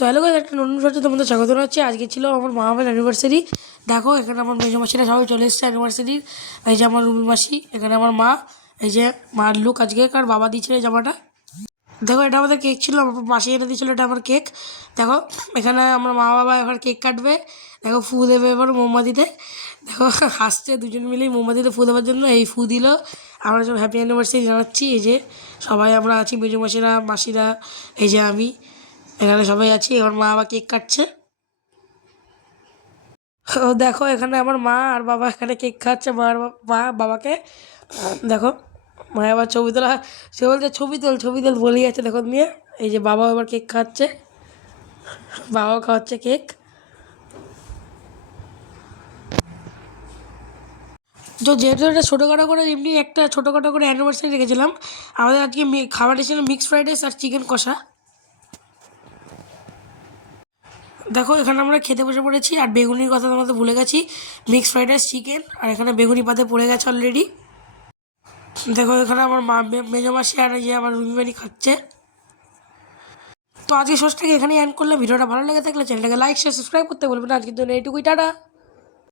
So hello guys, একটা নতুন ভিডিওতে তোমাদের স্বাগত জানাচ্ছি। আজকে ছিল আমার মামার অ্যানিভার্সারি। দেখো এখানে আমার মেজো মাসিরা সবাই চলে এসেছে অ্যানিভার্সারির। এই যে আমার রুমি মাসি, এখানে আমার মা, এই যে মার লুক আজকে কার বাবা দিয়েছিল এই জামাটা। দেখো এটা আমাদের কেক ছিল, আমার মাসি এনে দিয়েছিল, এটা আমার কেক। দেখো এখানে আমার মা বাবা এবার কেক কাটবে। দেখো ফু দেবে এবার মোমবাতিতে। দেখো হাসছে দুজন মিলেই মোমবাতিতে ফু দেওয়ার জন্য। এই ফু দিল। আমরা সব হ্যাপি অ্যানিভার্সারি জানাচ্ছি। এই যে সবাই আমরা আছি, মেজো মাসিরা, মাসিরা, এই যে আমি, এখানে সবাই আছি। আমার মা বাবা কেক কাটছে। ও দেখো এখানে আমার মা আর বাবা এখানে কেক খাচ্ছে। মা বাবাকে দেখো, মা আবার ছবি তোলা, সে বলছে ছবি তোল বলেই যাচ্ছে। দেখো নিয়ে এই যে বাবা এবার কেক খাচ্ছে, বাবাও খাওয়াচ্ছে কেক। তো যেহেতু একটা ছোটোখাটো করে এমনি একটা ছোটোখাটো করে অ্যানিভার্সারি রেখেছিলাম, আমাদের আজকে খাবার ছিল মিক্সড ফ্রাইড রাইস আর চিকেন কষা। দেখো এখানে আমরা খেতে বসে পড়েছি। আর বেগুনির কথা তোমাদের ভুলে গেছি, মিক্সড ফ্রাইড রাইস চিকেন, আর এখানে বেগুনি পাতে পড়ে গেছে অলরেডি। দেখো এখানে আমার মা, মেজো মাসি আর এই যে আমার রুমিমানি খাচ্ছে। তো আজকে শোজটাকে এখানেই এন্ড করলে। ভিডিওটা ভালো লেগে থাকলে চ্যানেলটাকে লাইক শেয়ার সাবস্ক্রাইব করতে বলবেন। আজকের জন্য এইটুকুই, টাটা।